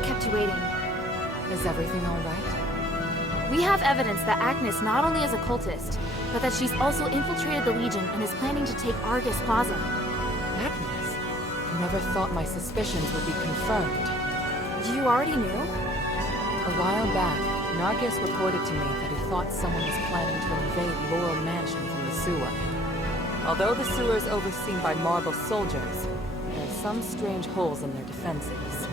kept you waiting. Is everything all right? We have evidence that Agnes not only is a cultist, but that she's also infiltrated the Legion and is planning to take Argus Plaza. Agnes? Never thought my suspicions would be confirmed. You already knew? A while back, Nargis reported to me that he thought someone was planning to invade Laurel Mansion from the sewer. Although the sewer is overseen by Marble soldiers, there are some strange holes in their defenses.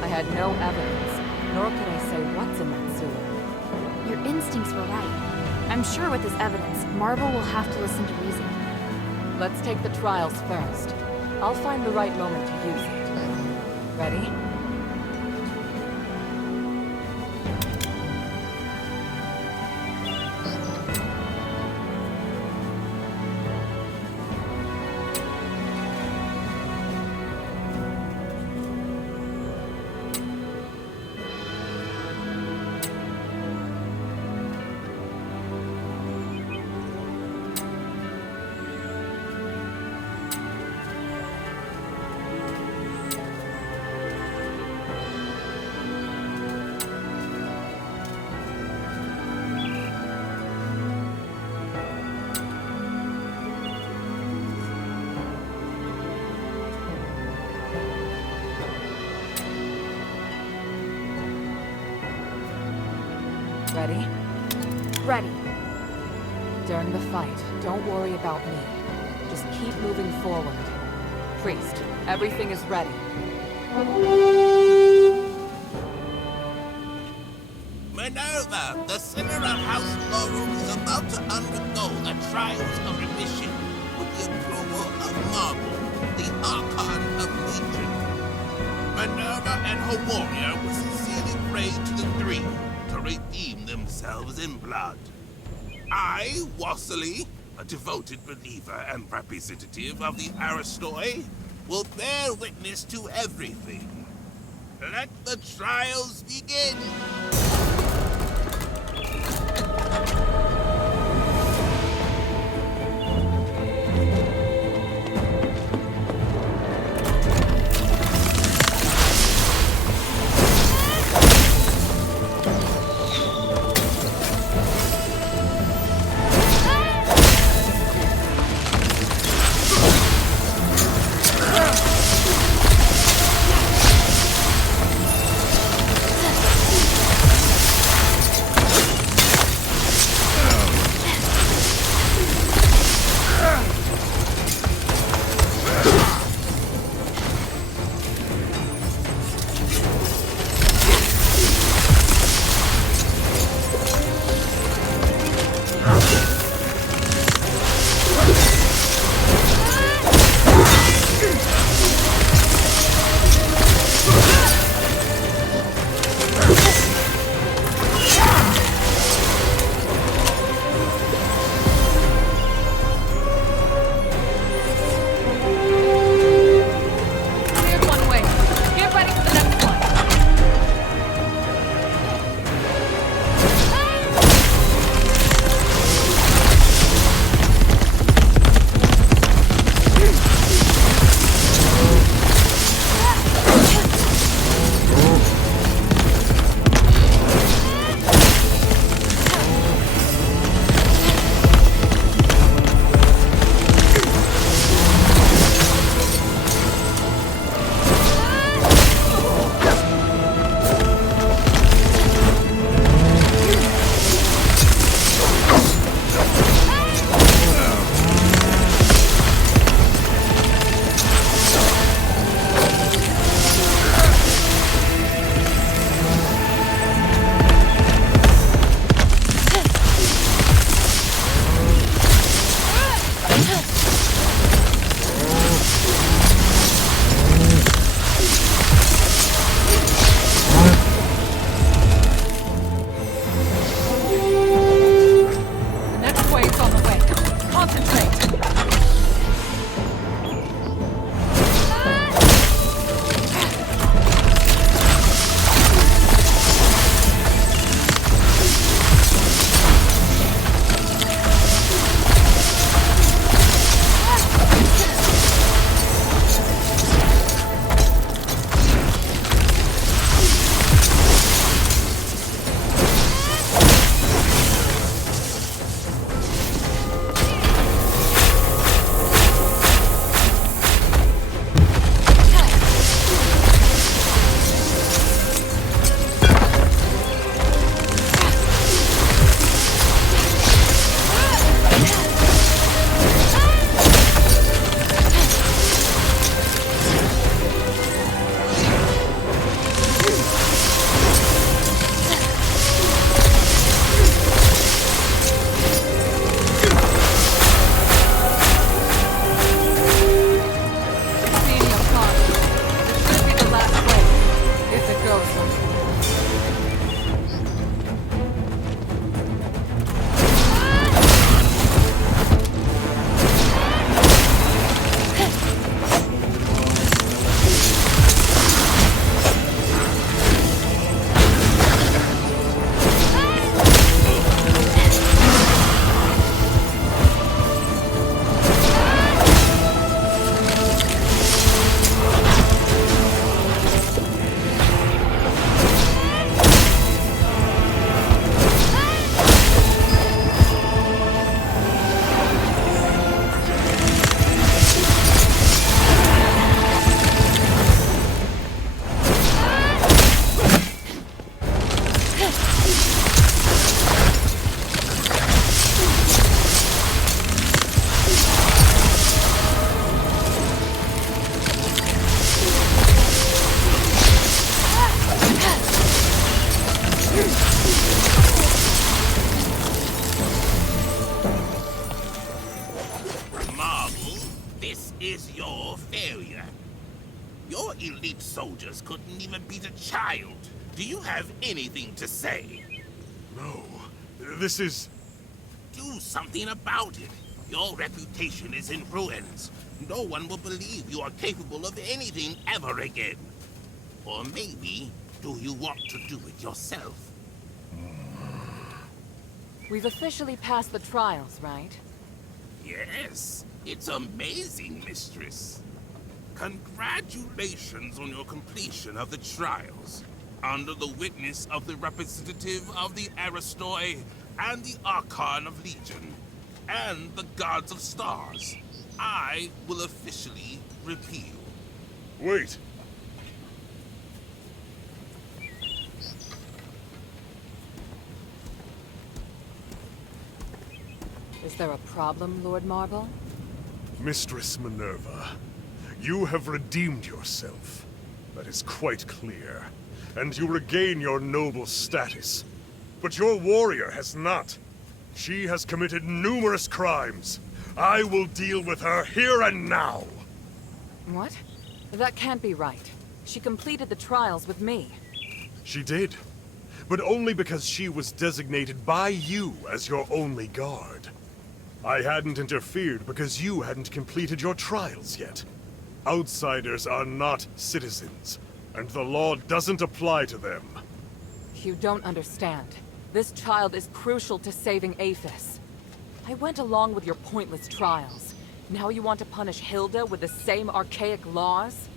I had no evidence, nor could I say what's in that sewer. Your instincts were right. I'm sure with this evidence, Marble will have to listen to reason. Let's take the trials first. I'll find the right moment to use it. Ready? Ready? Ready. During the fight, don't worry about me. Just keep moving forward. Priest, everything is ready. Minerva, the sinner of House Laurel is about to undergo the trials of remission with the approval of Marble, the Archon of Legion. Minerva and her warrior will sincerely pray to the three to redeem themselves in blood. I, Wassily, a devoted believer and representative of the Aristoi, will bear witness to everything. Let the trials begin! Marble, this is your failure. Your elite soldiers couldn't even beat a child. Do you have anything to say? No. This is... Do something about it. Your reputation is in ruins. No one will believe you are capable of anything ever again. Or maybe, do you want to do it yourself? We've officially passed the trials, right? Yes, it's amazing, mistress. Congratulations on your completion of the trials. Under the witness of the representative of the Aristoi and the Archon of Legion, and the Gods of Stars, I will officially repeal. Wait. Is there a problem, Lord Marble? Mistress Minerva, you have redeemed yourself. That is quite clear. And you regain your noble status. But your warrior has not. She has committed numerous crimes. I will deal with her here and now. What? That can't be right. She completed the trials with me. She did. But only because she was designated by you as your only guard. I hadn't interfered because you hadn't completed your trials yet. Outsiders are not citizens, and the law doesn't apply to them. You don't understand. This child is crucial to saving Aphis. I went along with your pointless trials. Now you want to punish Hilda with the same archaic laws?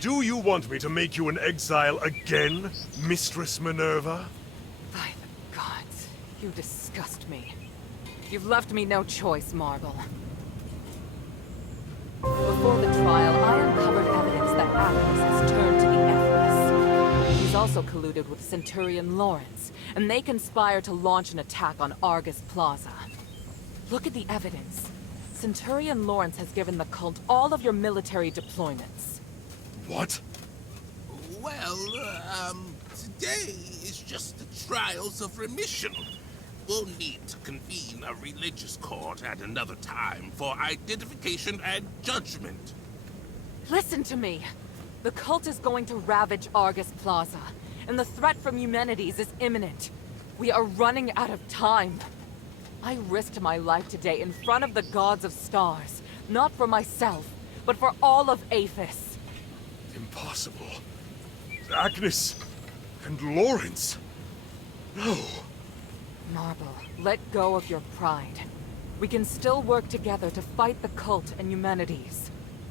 Do you want me to make you an exile again, Mistress Minerva? By the gods, you disgust me. You've left me no choice, Marble. Before the trial, I uncovered evidence that Atlas has turned to the Ephorus. He's also colluded with Centurion Lawrence, and they conspire to launch an attack on Argus Plaza. Look at the evidence. Centurion Lawrence has given the cult all of your military deployments. What? Well, today is just the trials of remission. We'll need to convene a religious court at another time for identification and judgment. Listen to me. The cult is going to ravage Argus Plaza, and the threat from Eumenides is imminent. We are running out of time. I risked my life today in front of the Gods of Stars, not for myself, but for all of Aphis. Impossible. Agnes and Lawrence. No. Marble, let go of your pride. We can still work together to fight the cult and Eumenides.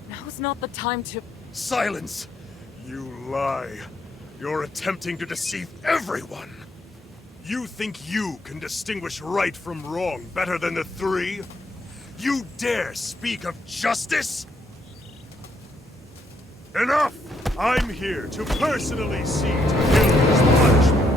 Now's not the time to... Silence! You lie. You're attempting to deceive everyone. You think you can distinguish right from wrong better than the three? You dare speak of justice? Enough! I'm here to personally see to Hilda's punishment.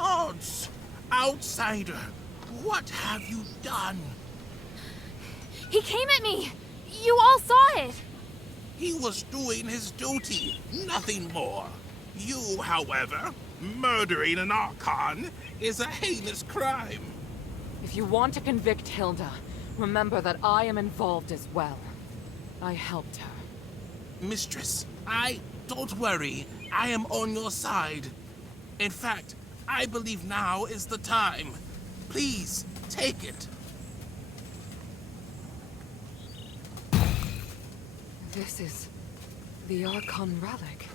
gods! Outsider, what have you done? He came at me! You all saw it! He was doing his duty, nothing more. You, however, murdering an Archon is a heinous crime. If you want to convict Hilda, remember that I am involved as well. I helped her. Mistress, don't worry. I am on your side. In fact, I believe now is the time. Please, take it. This is the Archon relic.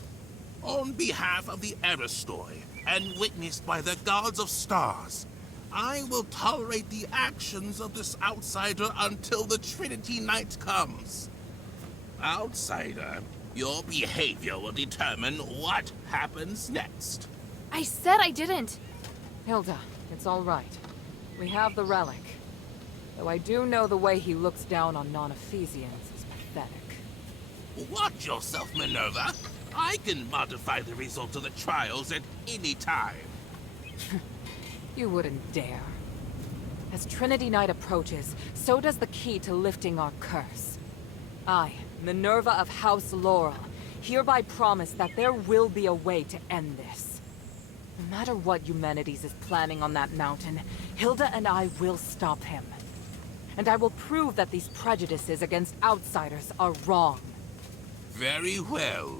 On behalf of the Aristoi, and witnessed by the gods of stars, I will tolerate the actions of this outsider until the Trinity Night comes. Outsider, your behavior will determine what happens next. I said I didn't. Hilda, it's all right. We have the relic. Though I do know the way he looks down on non-Ephesians is pathetic. Watch yourself, Minerva. I can modify the result of the trials at any time. You wouldn't dare. As Trinity Night approaches, so does the key to lifting our curse. I, Minerva of House Laurel, hereby promise that there will be a way to end this. No matter what Eumenides is planning on that mountain, Hilda and I will stop him. And I will prove that these prejudices against outsiders are wrong. Very well.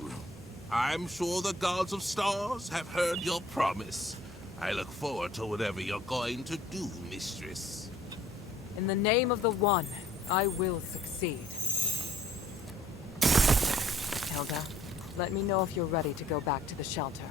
I'm sure the gods of stars have heard your promise. I look forward to whatever you're going to do, mistress. In the name of the One, I will succeed. Hilda, let me know if you're ready to go back to the shelter.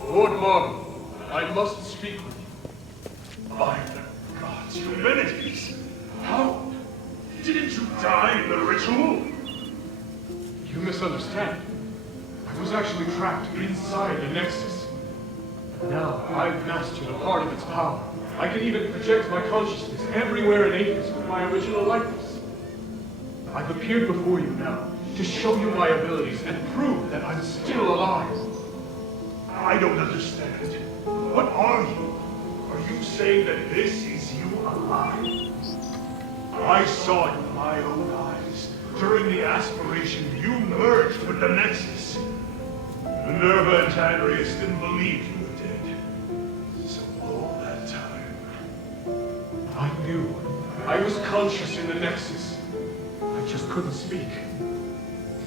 Lord Marble, I must speak with you. By the gods, Eumenides! How? Didn't you die in the ritual? You misunderstand. I was actually trapped inside the Nexus. Now I've mastered a part of its power. I can even project my consciousness everywhere in Athens with my original likeness. I've appeared before you now to show you my abilities and prove that I'm still alive. I don't understand. What are you? Are you saying that this is you alive? I saw it with my own eyes during the aspiration you merged with the Nexus. Minerva and Tanrius didn't believe you were dead. So all that time, I knew. I was conscious in the Nexus. I just couldn't speak.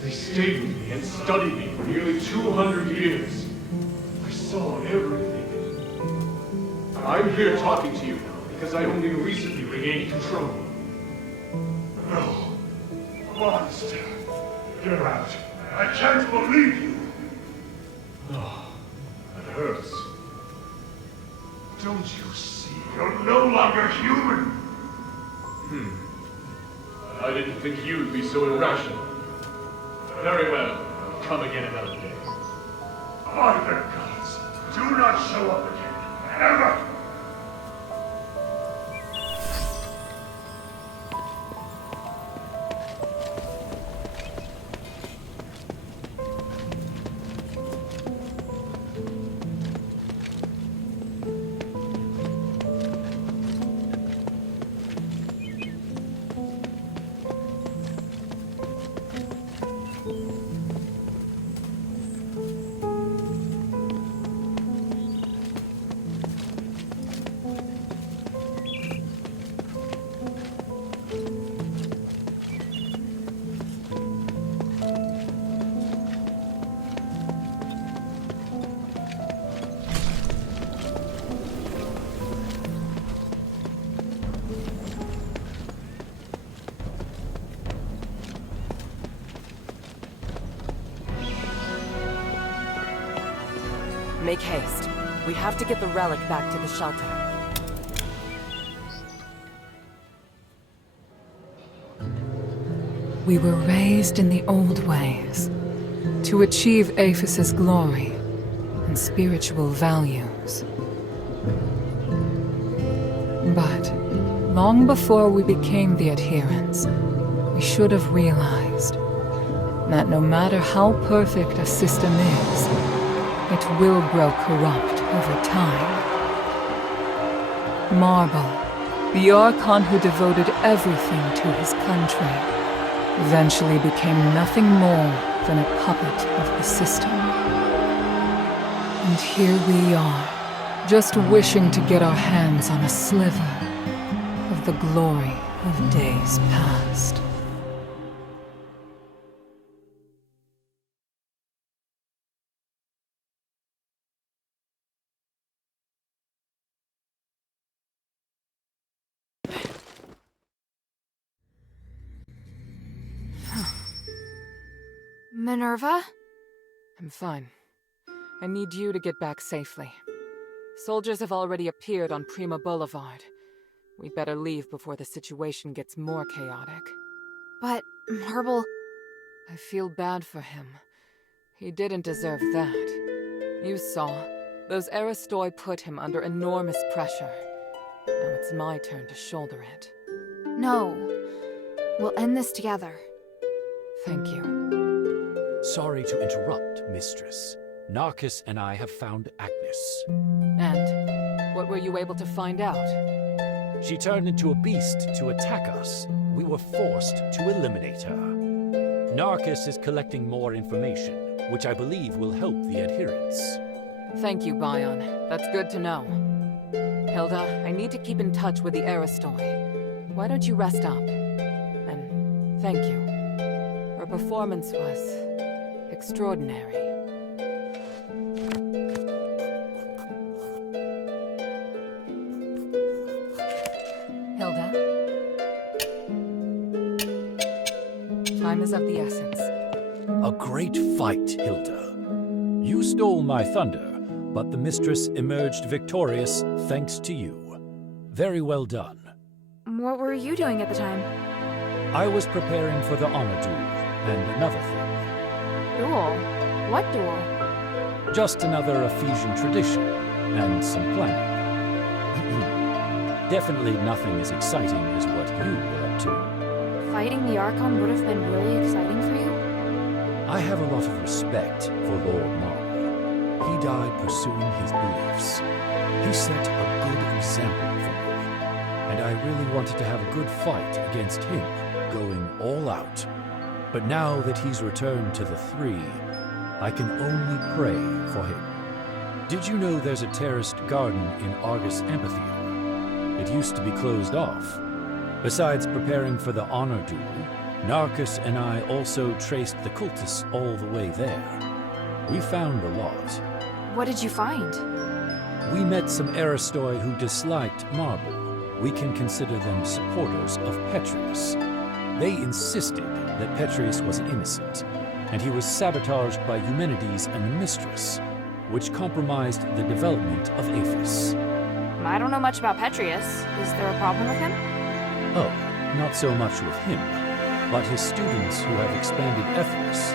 They stayed with me and studied me for nearly 200 years. I saw everything. I'm here talking to you now because I only recently regained control. No. Monster. Get out. I can't believe you. Oh, that hurts. Don't you see? You're no longer human. I didn't think you'd be so irrational. Very well. come again another day. By the gods, do not show up again, ever! Make haste. We have to get the relic back to the shelter. We were raised in the old ways, to achieve Aphis' glory and spiritual values. But long before we became the adherents, we should have realized that no matter how perfect a system is, it will grow corrupt over time. Marble, the Archon who devoted everything to his country, eventually became nothing more than a puppet of the system. And here we are, just wishing to get our hands on a sliver of the glory of days past. Minerva? I'm fine. I need you to get back safely. Soldiers have already appeared on Prima Boulevard. We'd better leave before the situation gets more chaotic. But, Marble... I feel bad for him. He didn't deserve that. You saw. Those Aristoi put him under enormous pressure. Now it's my turn to shoulder it. No. We'll end this together. Thank you. Sorry to interrupt, Mistress. Narcus and I have found Agnes. And what were you able to find out? She turned into a beast to attack us. We were forced to eliminate her. Narcus is collecting more information, which I believe will help the adherents. Thank you, Bion. That's good to know. Hilda, I need to keep in touch with the Aristoi. Why don't you rest up? And thank you. Her performance was extraordinary. Hilda? Time is of the essence. A great fight, Hilda. You stole my thunder, but the Mistress emerged victorious thanks to you. Very well done. What were you doing at the time? I was preparing for the honor duel, and another thing. Duel? What duel? Just another Ephesian tradition, and some planning. Definitely nothing as exciting as what you were up to. Fighting the Archon would have been really exciting for you? I have a lot of respect for Lord Marble. He died pursuing his beliefs. He set a good example for me, and I really wanted to have a good fight against him, going all out. But now that he's returned to the Three, I can only pray for him. Did you know there's a terraced garden in Argus Amphitheater? It used to be closed off. Besides preparing for the honor duel, Narcus and I also traced the cultists all the way there. We found a lot. What did you find? We met some Aristoi who disliked Marble. We can consider them supporters of Petrius. They insisted that Petrius was innocent, and he was sabotaged by Eumenides and the Mistress, which compromised the development of Aphis. I don't know much about Petrius. Is there a problem with him? Oh, not so much with him, but his students who have expanded Ephesus.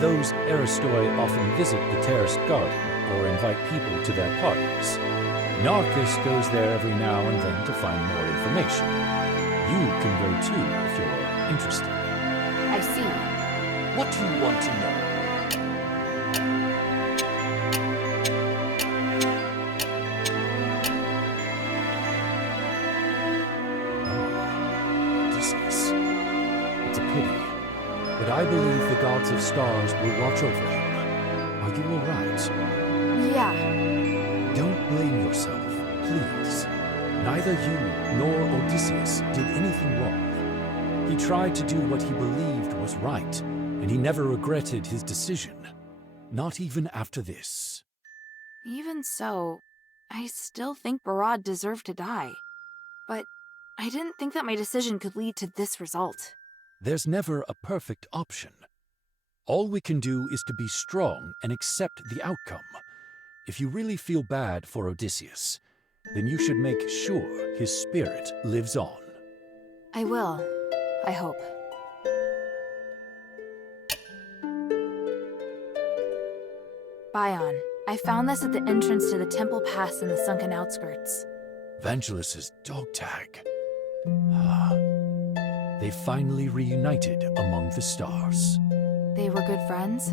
those Aristoi often visit the terraced garden or invite people to their parties. Narcus goes there every now and then to find more information. You can go too if you're interested. I see. What do you want to know? Odysseus. It's a pity, but I believe the gods of stars will watch over him. Are you all right? Yeah. Don't blame yourself, please. Neither you nor Odysseus did anything wrong. He tried to do what he believed was right, and he never regretted his decision. Not even after this. Even so, I still think Barad deserved to die. But I didn't think that my decision could lead to this result. There's never a perfect option. All we can do is to be strong and accept the outcome. If you really feel bad for Odysseus, then you should make sure his spirit lives on. I will. I hope. Bion, I found this at the entrance to the temple pass in the sunken outskirts. Vangelis's dog tag. They finally reunited among the stars. They were good friends?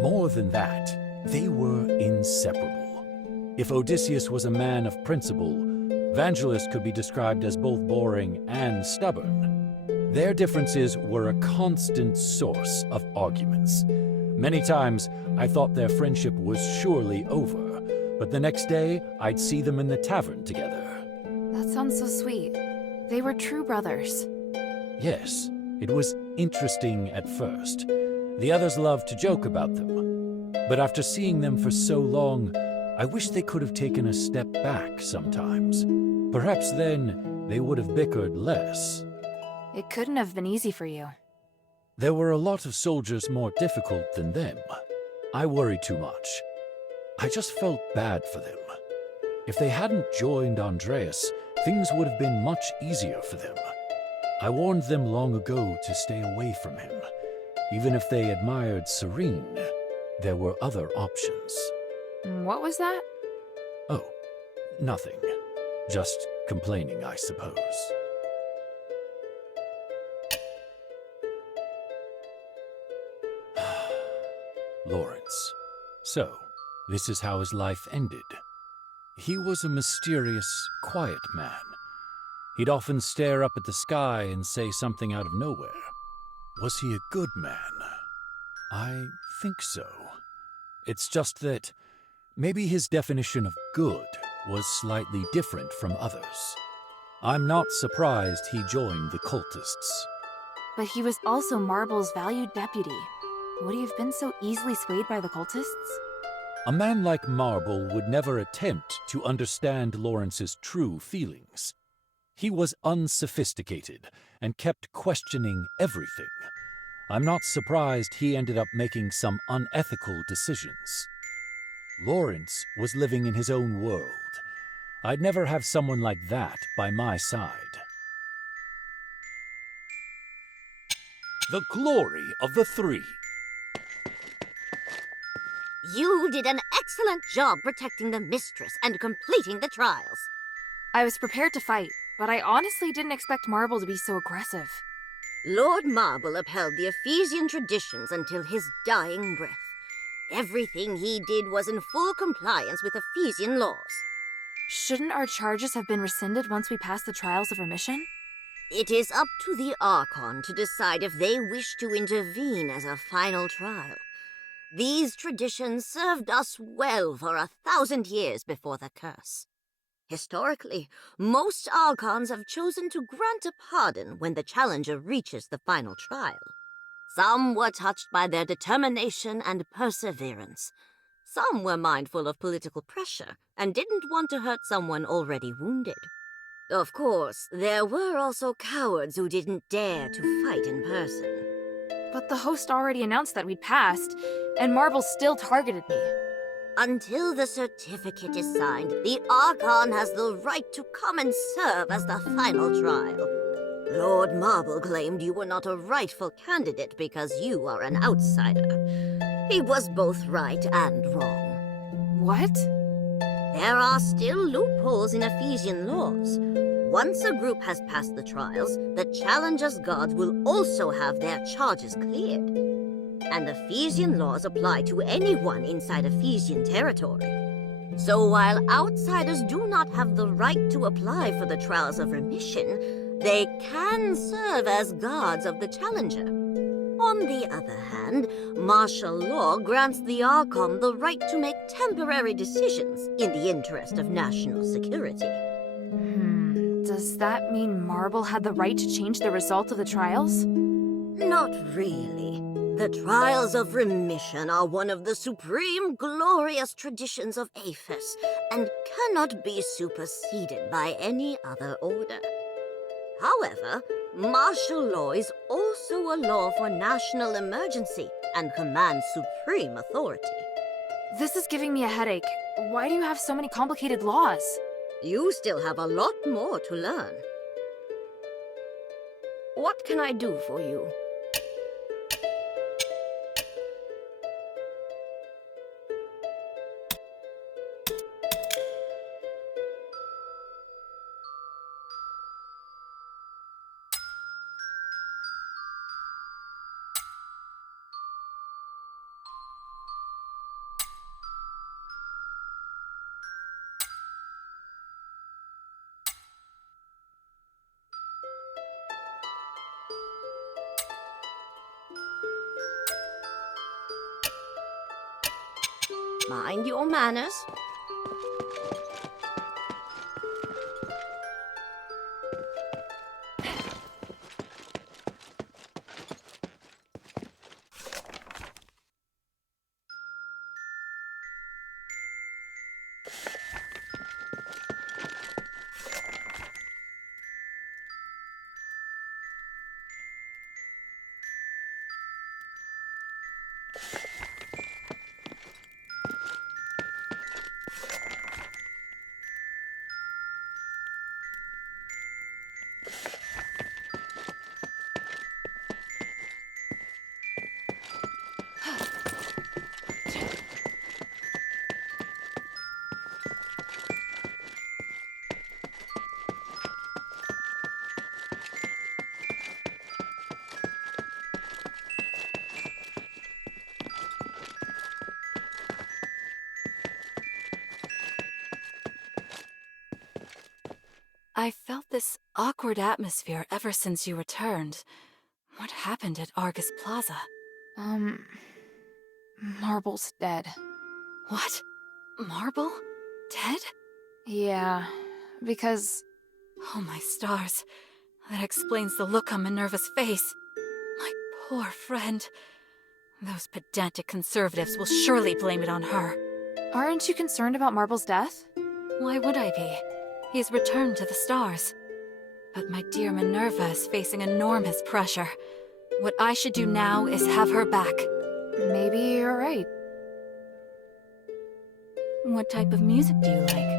More than that, they were inseparable. If Odysseus was a man of principle, Vangelis could be described as both boring and stubborn. Their differences were a constant source of arguments. Many times, I thought their friendship was surely over, but the next day, I'd see them in the tavern together. That sounds so sweet. They were true brothers. Yes, it was interesting at first. The others loved to joke about them. But after seeing them for so long, I wish they could have taken a step back sometimes. Perhaps then they would have bickered less. It couldn't have been easy for you. There were a lot of soldiers more difficult than them. I worried too much. I just felt bad for them. If they hadn't joined Andreas, things would have been much easier for them. I warned them long ago to stay away from him. Even if they admired Serene, there were other options. What was that? Oh, nothing. Just complaining, I suppose. Lawrence. So, this is how his life ended. He was a mysterious, quiet man. He'd often stare up at the sky and say something out of nowhere. Was he a good man? I think so. It's just that maybe his definition of good was slightly different from others. I'm not surprised he joined the cultists. But he was also Marble's valued deputy. Would he have been so easily swayed by the cultists? A man like Marble would never attempt to understand Lawrence's true feelings. He was unsophisticated and kept questioning everything. I'm not surprised he ended up making some unethical decisions. Lawrence was living in his own world. I'd never have someone like that by my side. The glory of the three. You did an excellent job protecting the mistress and completing the trials. I was prepared to fight, but I honestly didn't expect Marble to be so aggressive. Lord Marble upheld the Ephesian traditions until his dying breath. Everything he did was in full compliance with Ephesian laws. Shouldn't our charges have been rescinded once we passed the trials of remission? It is up to the Archon to decide if they wish to intervene as a final trial. These traditions served us well for 1,000 years before the curse. Historically, most Archons have chosen to grant a pardon when the challenger reaches the final trial. Some were touched by their determination and perseverance. Some were mindful of political pressure and didn't want to hurt someone already wounded. Of course, there were also cowards who didn't dare to fight in person. But the host already announced that we'd passed, and Marble still targeted me. Until the certificate is signed, the Archon has the right to come and serve as the final trial. Lord Marble claimed you were not a rightful candidate because you are an outsider. He was both right and wrong. What? There are still loopholes in Ephesian laws. Once a group has passed the trials, the challenger's gods will also have their charges cleared. And Ephesian laws apply to anyone inside Ephesian territory. So while outsiders do not have the right to apply for the trials of remission, they can serve as guards of the challenger. On the other hand, martial law grants the Archon the right to make temporary decisions in the interest of national security. Does that mean Marble had the right to change the result of the trials? Not really. The trials of remission are one of the supreme glorious traditions of Aphis and cannot be superseded by any other order. However, martial law is also a law for national emergency and commands supreme authority. This is giving me a headache. Why do you have so many complicated laws? You still have a lot more to learn. What can I do for you? Mind your manners. I felt this awkward atmosphere ever since you returned. What happened at Argus Plaza? Marble's dead. What? Marble? Dead? Yeah, because... Oh my stars. That explains the look on Minerva's face. My poor friend. Those pedantic conservatives will surely blame it on her. Aren't you concerned about Marble's death? Why would I be? He's returned to the stars. But my dear Minerva is facing enormous pressure. What I should do now is have her back. Maybe you're right. What type of music do you like?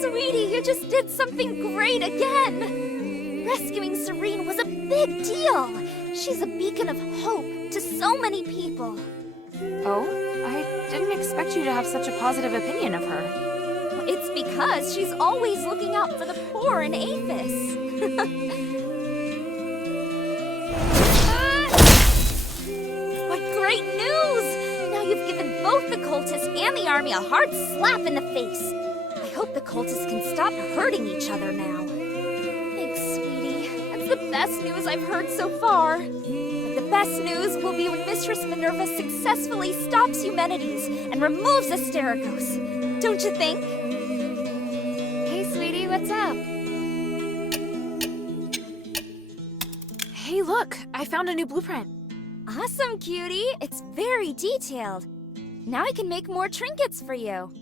Sweetie, you just did something great again! Rescuing Serene was a big deal! She's a beacon of hope to so many people. Oh? I didn't expect you to have such a positive opinion of her. It's because because she's always looking out for the poor in Aphis. What great news! Now you've given both the cultists and the army a hard slap in the face. I hope the cultists can stop hurting each other now. Thanks, sweetie. That's the best news I've heard so far. But the best news will be when Mistress Minerva successfully stops Eumenides and removes Asterigos. Don't you think? Hey, sweetie, what's up? Hey, look, I found a new blueprint. Awesome, cutie. It's very detailed. Now I can make more trinkets for you.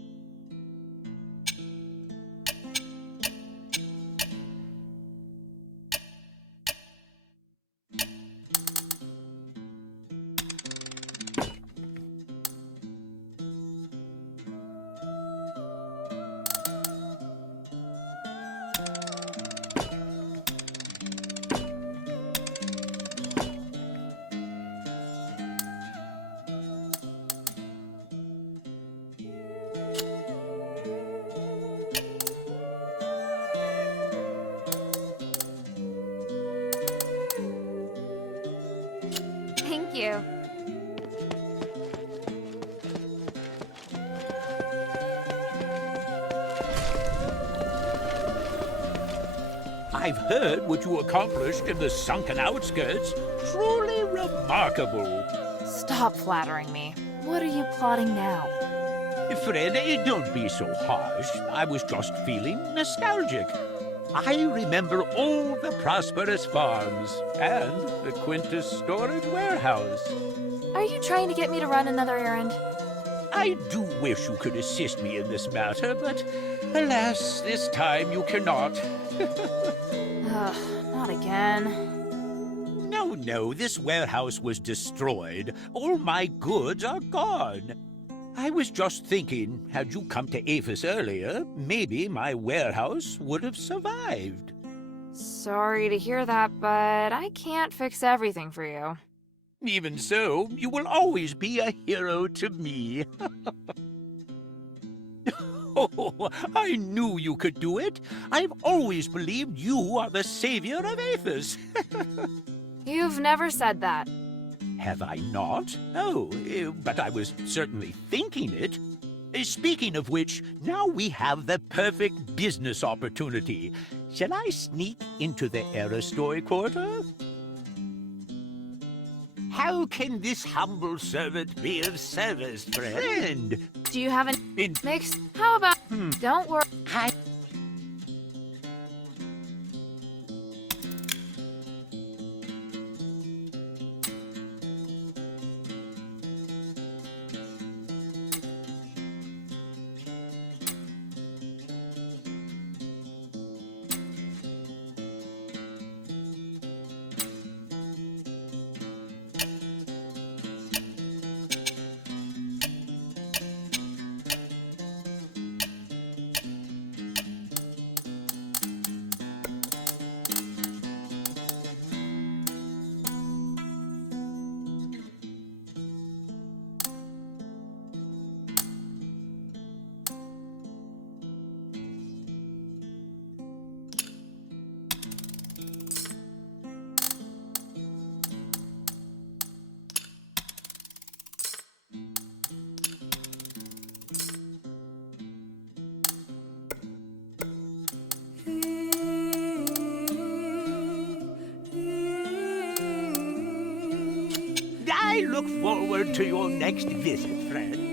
Thank you. I've heard what you accomplished in the sunken outskirts. Truly remarkable. Stop flattering me. What are you plotting now? Fred, don't be so harsh. I was just feeling nostalgic. I remember all the prosperous farms and the Quintus storage warehouse. Are you trying to get me to run another errand? I do wish you could assist me in this matter, but alas, this time you cannot. Ugh, not again. No, this warehouse was destroyed. All my goods are gone. I was just thinking, had you come to Aphis earlier, maybe my warehouse would have survived. Sorry to hear that, but I can't fix everything for you. Even so, you will always be a hero to me. Oh, I knew you could do it. I've always believed you are the savior of Aphis. You've never said that. Have I not? Oh, but I was certainly thinking it. Speaking of which, now we have the perfect business opportunity. Shall I sneak into the Aristoy quarter? How can this humble servant be of service, friend? Do you have an mix? How about... Don't worry. I look forward to your next visit, friend.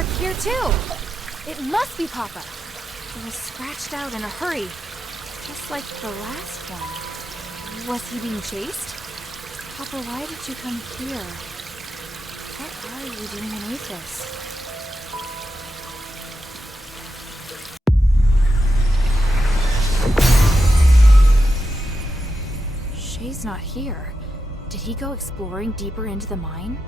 mark here too. It must be Papa. It was scratched out in a hurry, just like the last one. Was he being chased? Papa, why did you come here? What are you doing in Athos? Shay's not here. Did he go exploring deeper into the mine?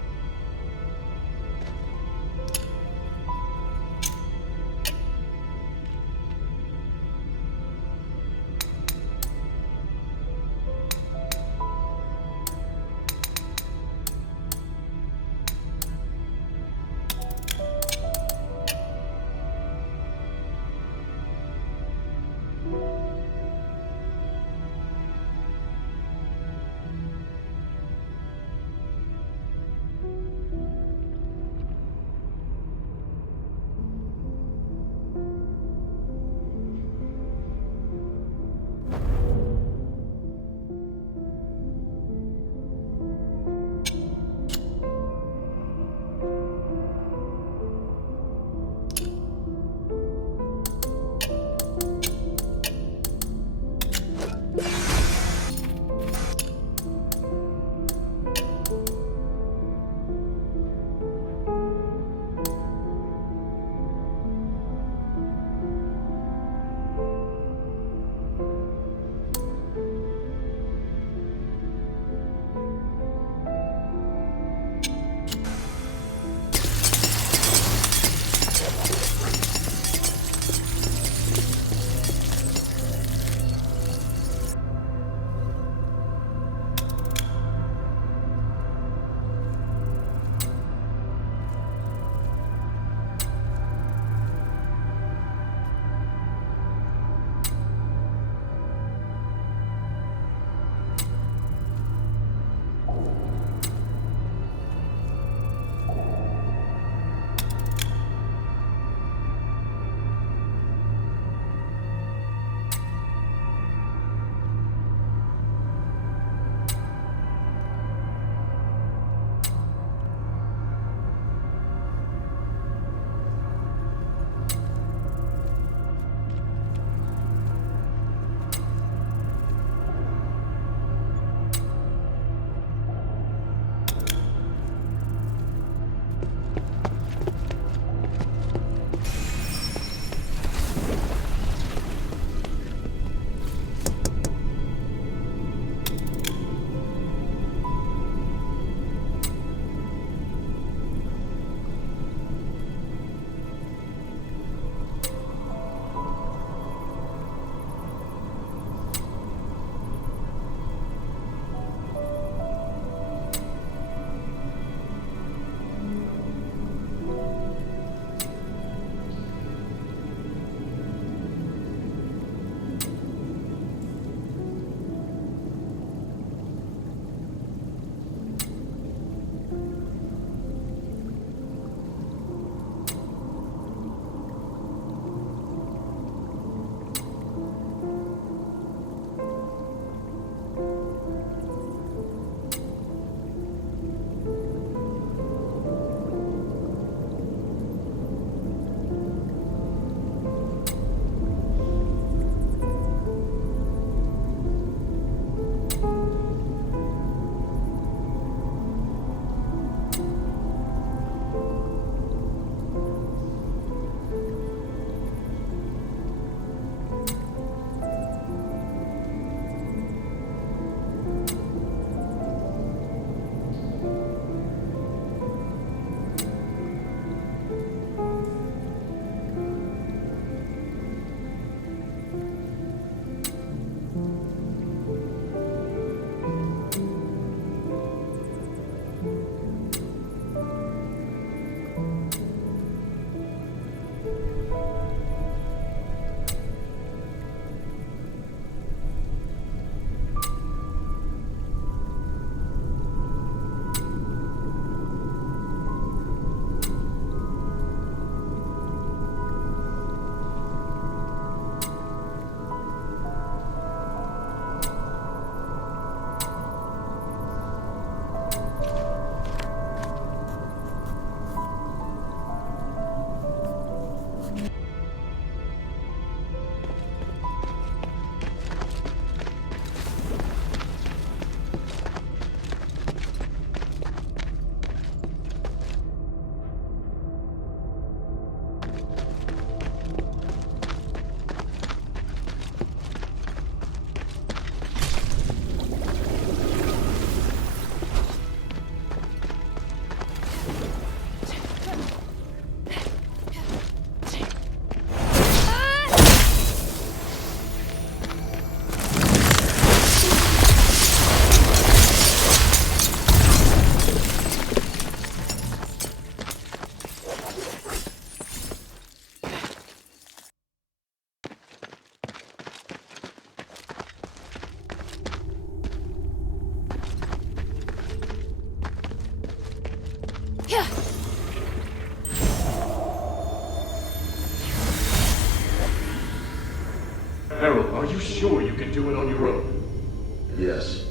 Herald, are you sure you can do it on your own? Yes.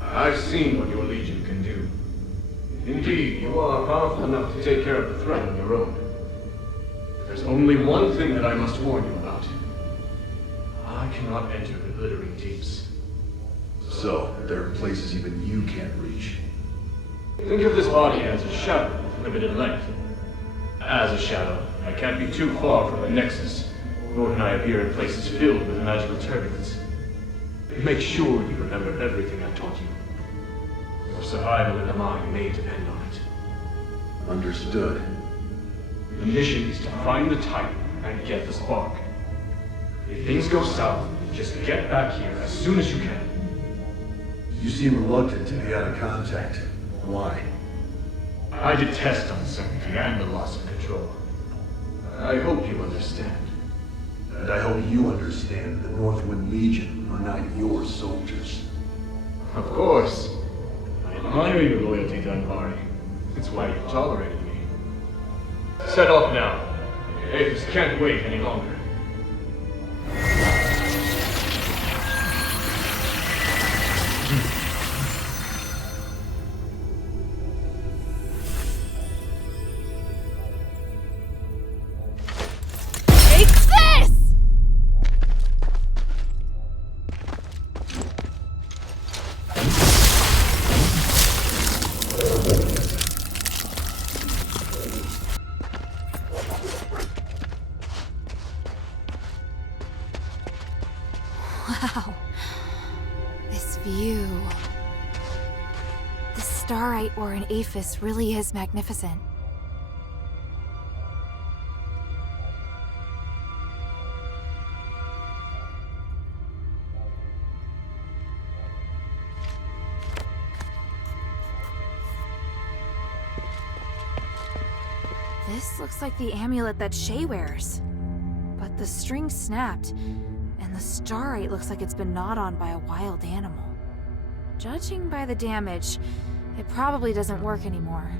I've seen what your Legion can do. Indeed, you are powerful enough to take care of the threat on your own. There's only one thing that I must warn you about. I cannot enter the glittering deeps. So, there are places even you can't reach. Think of this body as a shadow with limited length. As a shadow, I can't be too far from the Nexus, nor can I appear in places filled with magical turbulence. Make sure you remember everything I taught you. Your survival in the mine may depend on it. Understood. The mission is to find the Titan and get the spark. If things go south, just get back here as soon as you can. You seem reluctant to be out of contact. Why? I detest uncertainty and the loss of control. I hope you understand. And I hope you understand the Northwind Legion are not your soldiers. Of course. I admire your loyalty to Anvari. It's why you tolerated me. Set off now. Aphis can't wait any longer. Wow. This view. The starite or an Aphis really is magnificent. This looks like the amulet that Shay wears. But the string snapped, and the starite looks like it's been gnawed on by a wild animal. Judging by the damage, it probably doesn't work anymore.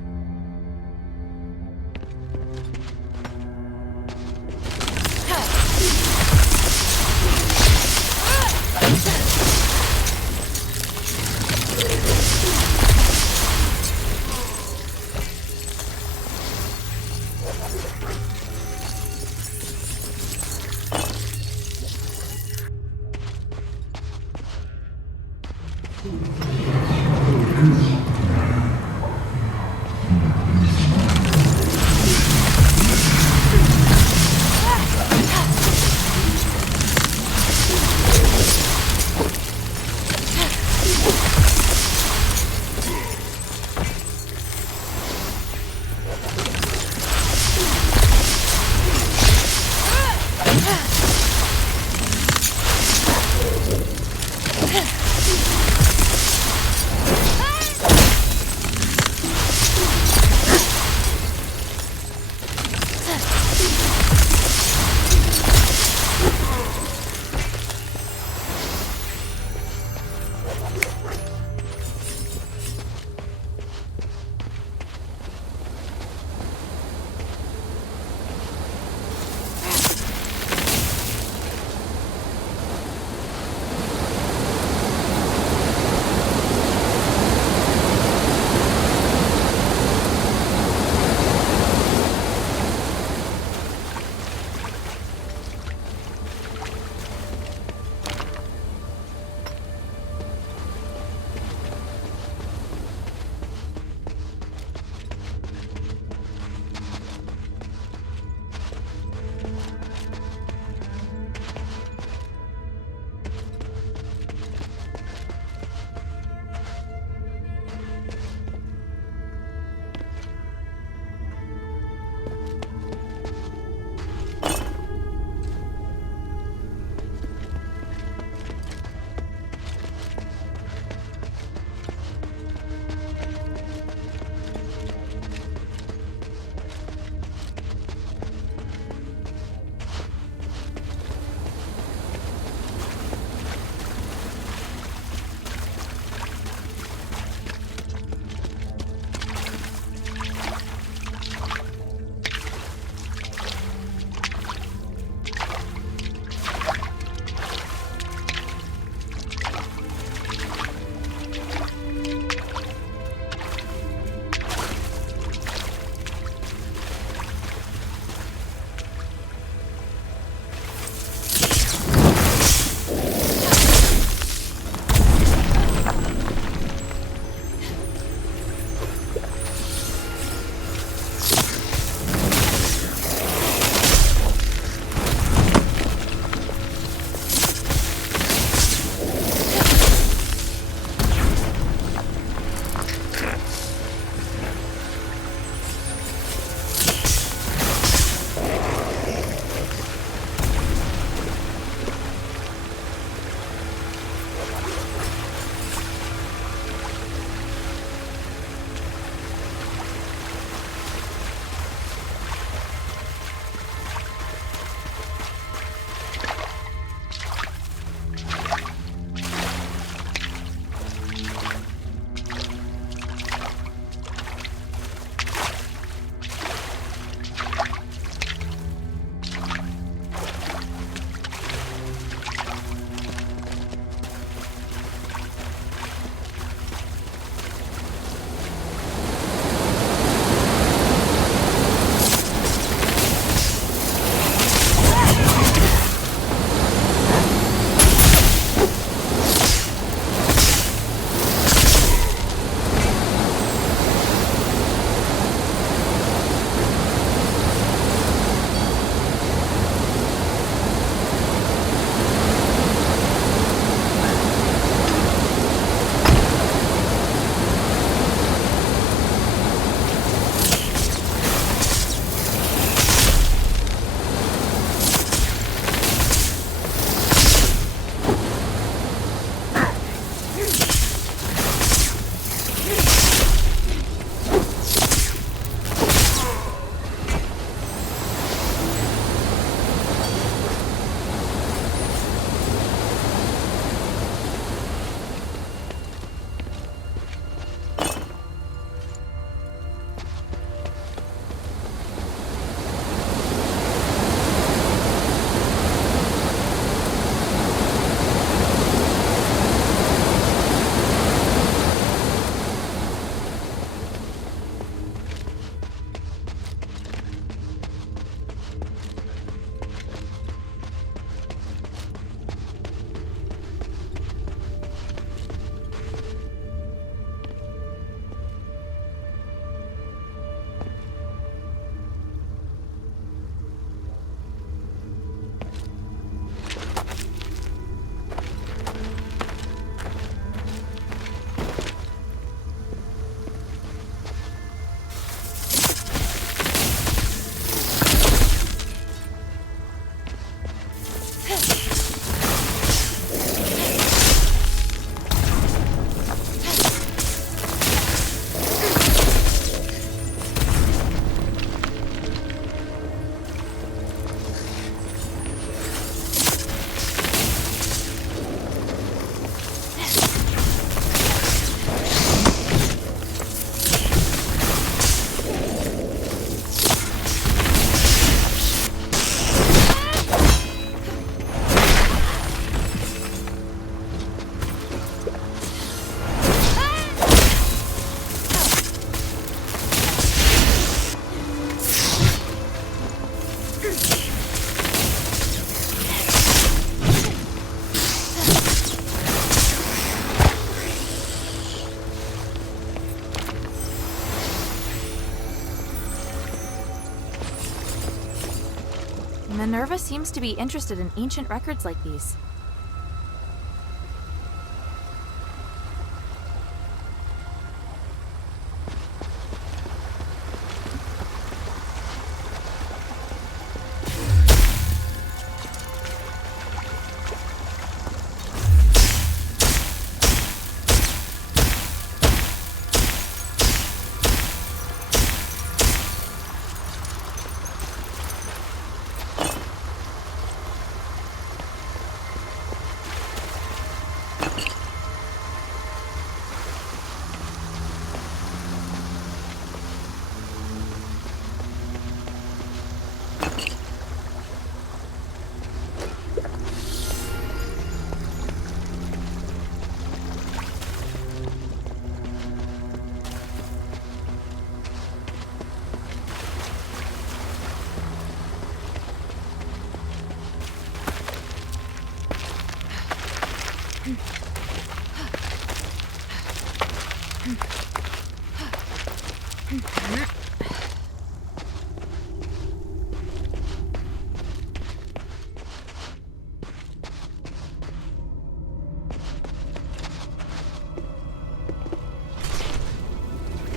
Minerva seems to be interested in ancient records like these.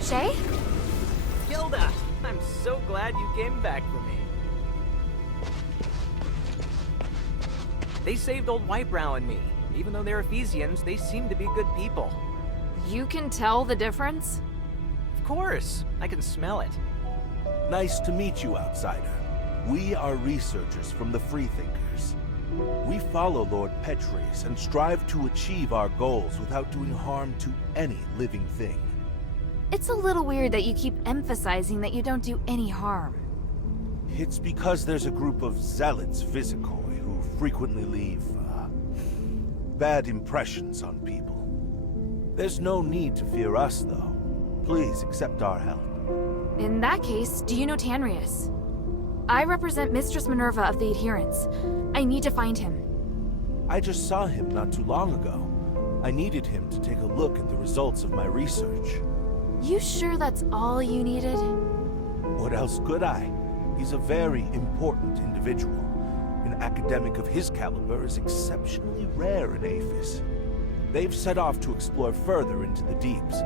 Shay? Gilda! I'm so glad you came back for me. They saved old Whitebrow and me. Even though they're Ephesians, they seem to be good people. You can tell the difference? Of course. I can smell it. Nice to meet you, outsider. We are researchers from the Freethinkers. We follow Lord Petres and strive to achieve our goals without doing harm to any living thing. It's a little weird that you keep emphasizing that you don't do any harm. It's because there's a group of zealots Visicoi who frequently leave, bad impressions on people. There's no need to fear us, though. Please accept our help. In that case, do you know Tanrius? I represent Mistress Minerva of the Adherents. I need to find him. I just saw him not too long ago. I needed him to take a look at the results of my research. You sure that's all you needed? What else could I? He's a very important individual. An academic of his caliber is exceptionally rare in Aphis. They've set off to explore further into the deeps.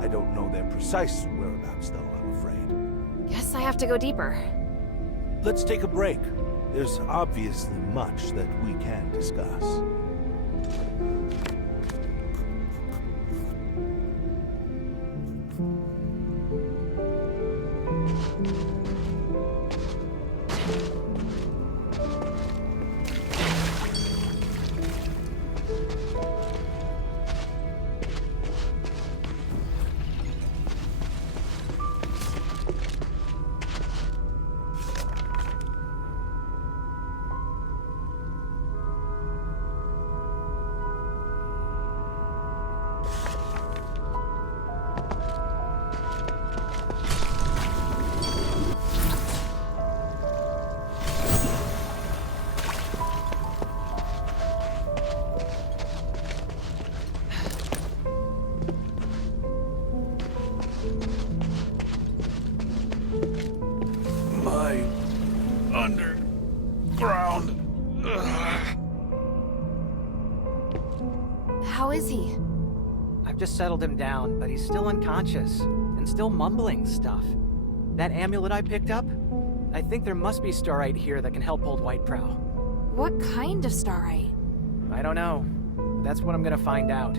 I don't know their precise whereabouts, though, I'm afraid. Guess I have to go deeper. Let's take a break. There's obviously much that we can discuss. How is he? I've just settled him down, but he's still unconscious and still mumbling stuff. That amulet I picked up? I think there must be starite here that can help hold Whitebrow. What kind of starite? I don't know. That's what I'm gonna find out.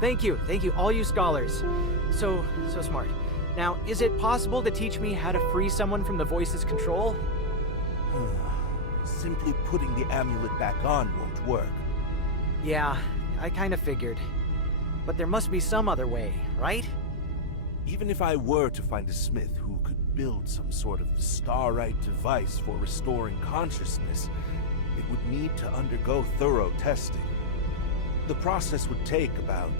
Thank you, all you scholars. So smart. Now, is it possible to teach me how to free someone from the voice's control? Simply putting the amulet back on won't work. Yeah, I kind of figured. But there must be some other way, right? Even if I were to find a smith who could build some sort of starite device for restoring consciousness, it would need to undergo thorough testing. The process would take about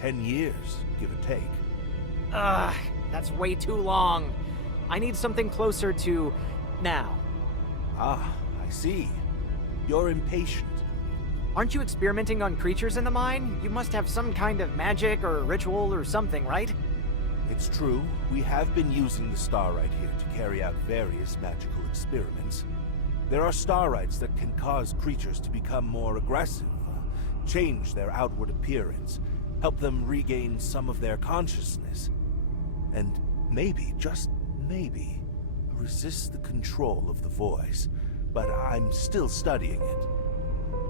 10 years, give or take. That's way too long. I need something closer to now. Ah, I see. You're impatient. Aren't you experimenting on creatures in the mine? You must have some kind of magic or ritual or something, right? It's true. We have been using the starite here to carry out various magical experiments. There are starites that can cause creatures to become more aggressive, change their outward appearance, help them regain some of their consciousness, and maybe, just maybe, resist the control of the voice. But I'm still studying it.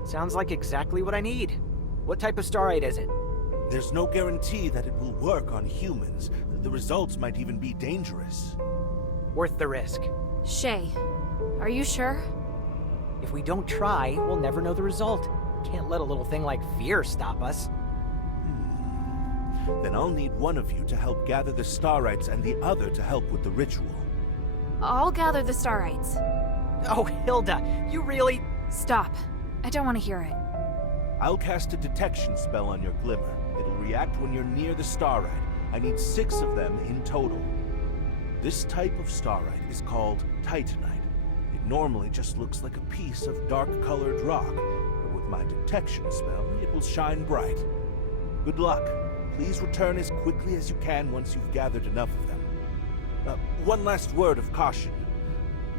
Sounds like exactly what I need. What type of starite is it? There's no guarantee that it will work on humans. The results might even be dangerous. Worth the risk. Shay, are you sure? If we don't try, we'll never know the result. Can't let a little thing like fear stop us. Then I'll need one of you to help gather the starites and the other to help with the ritual. I'll gather the starites. Oh, Hilda, you really... Stop. I don't want to hear it. I'll cast a detection spell on your glimmer. It'll react when you're near the starite. I need 6 of them in total. This type of starite is called titanite. It normally just looks like a piece of dark-colored rock, but with my detection spell, it will shine bright. Good luck. Please return as quickly as you can once you've gathered enough of them. One last word of caution.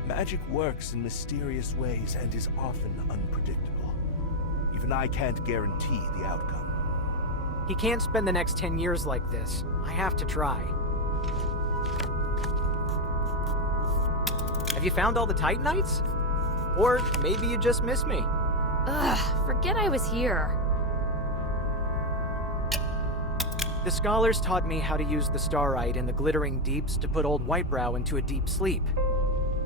Magic works in mysterious ways and is often unpredictable. Even I can't guarantee the outcome. He can't spend the next 10 years like this. I have to try. Have you found all the Titanites? Or maybe you just miss me. Ugh, forget I was here. The scholars taught me how to use the starite in the glittering deeps to put old Whitebrow into a deep sleep.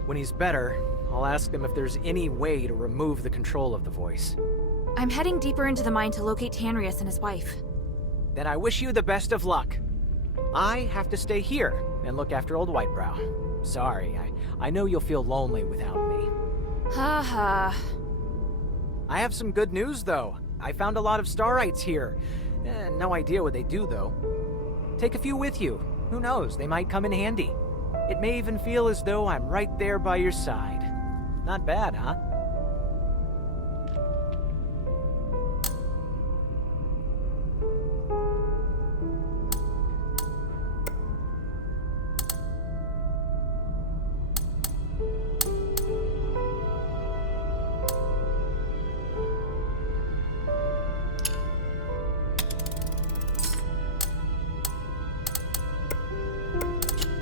When he's better, I'll ask them if there's any way to remove the control of the voice. I'm heading deeper into the mine to locate Tanrius and his wife. Then I wish you the best of luck. I have to stay here and look after old Whitebrow. Sorry, I know you'll feel lonely without me. Ha ha. I have some good news, though. I found a lot of starites here. No idea what they do, though. Take a few with you. Who knows, they might come in handy. It may even feel as though I'm right there by your side. Not bad, huh?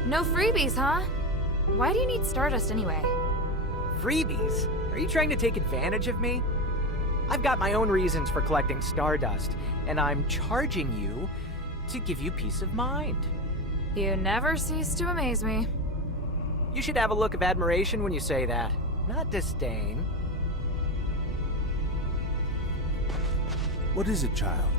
No freebies, huh? Why do you need Stardust anyway? Freebies? Are you trying to take advantage of me? I've got my own reasons for collecting Stardust, and I'm charging you to give you peace of mind. You never cease to amaze me. You should have a look of admiration when you say that, not disdain. What is it, child?